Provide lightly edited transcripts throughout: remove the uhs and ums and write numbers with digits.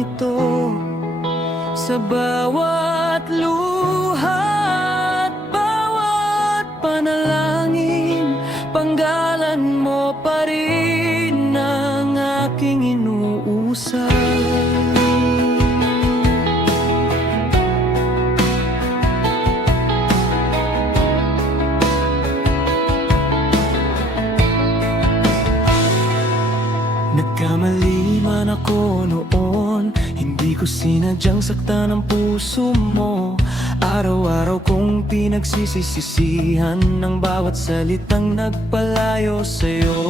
ito. Sa bawat luha at bawat panalangin, panggalan mo pa rin ang aking inuusap. Nagkamali man ako noon, hindi ko sinadyang saktan ang puso mo. Araw-araw kong pinagsisisihan ng bawat salitang nagpalayo sa'yo.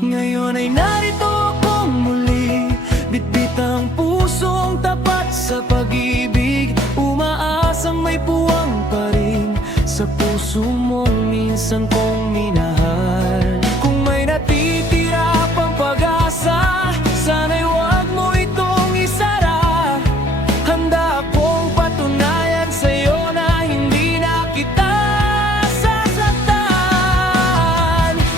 Ngayon ay narito akong muli, bitbit ang pusong tapat sa pag-ibig. Umaasang may puwang pa rin sa puso mong minsan kong minahal. Kung may natitira pang pag-asa, sana'y wag mo itong isara. Handa akong patunayan sa'yo na hindi na kita sasaktan.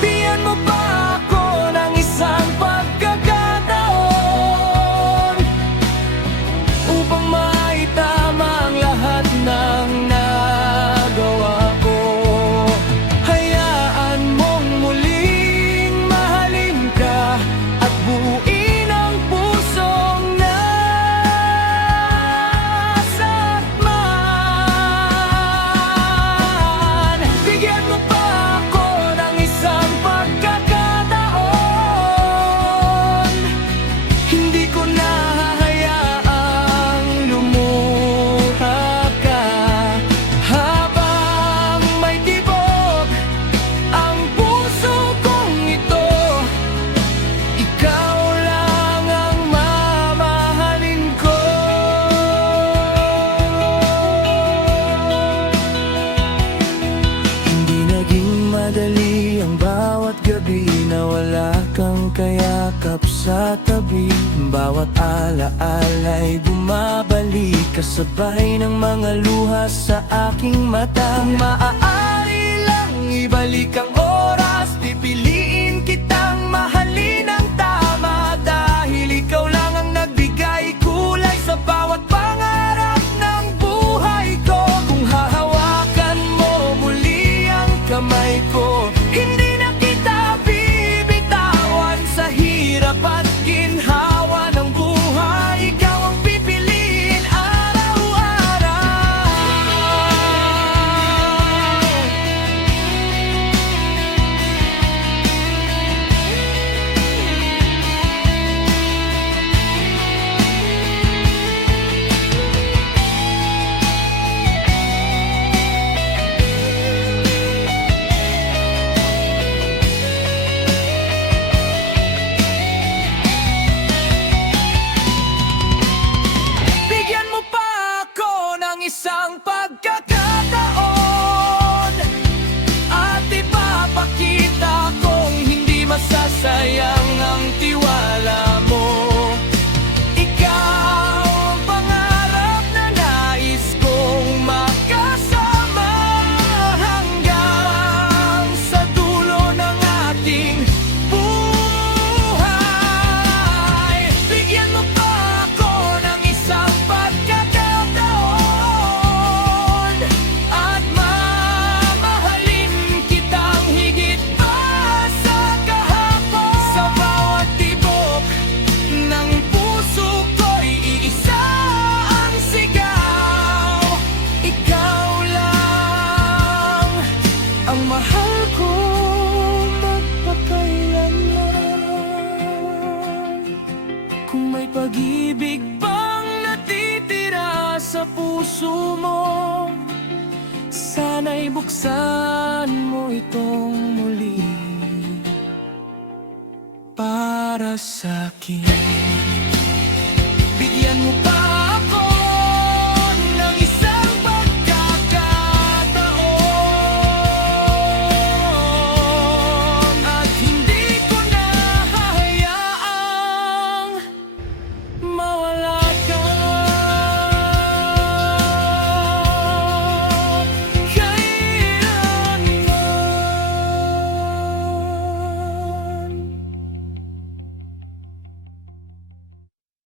Bigyan mo pa ako ng isang pagkakataon upang maitama ang lahat ng nagawa ko. Hayaan mong muling mahalin ka at buuin ang pusong nasakman. Bigyan mo pa ako ng isang pagkakataon. Hindi ko na hahayaang lumuha ka habang may tibok ang puso kong ito. Ikaw lang ang mamahalin ko. Hindi naging madali ang bawat gabi na wala kang kayakap sa tabi. Bawat alaala'y bumabalik kasabay ng mga luha sa aking mata. Kung maaari lang ibalik ang oras, pipiliin kitang mahalin ang tama. Dahil ikaw lang ang nagbigay kulay sa bawat pangarap ng buhay ko. Kung hahawakan mo muli ang kamay ko, hindi na kita bibitawan sa hirap at ginhawa ng buhay. Ikaw ang pipiliin araw-araw. Bigyan mo pa ako ng isang pagkakataon at ipapakita kong hindi masasayang ang tiwala mo. Ikaw ang pangarap na nais kong makasama hanggang sa dulo ng ating buhay. Bigyan mo pa ako ng isang pagkakataon at mamahalin kitang higit pa sa kahapon. Sa bawat tibok ng puso ko'y iisa ang sigaw. Ikaw lang ang mahal ko magpakailanman. Kung may pag-ibig pang natitira sa puso mo, sana'y buksan mo itong muli para sa'kin.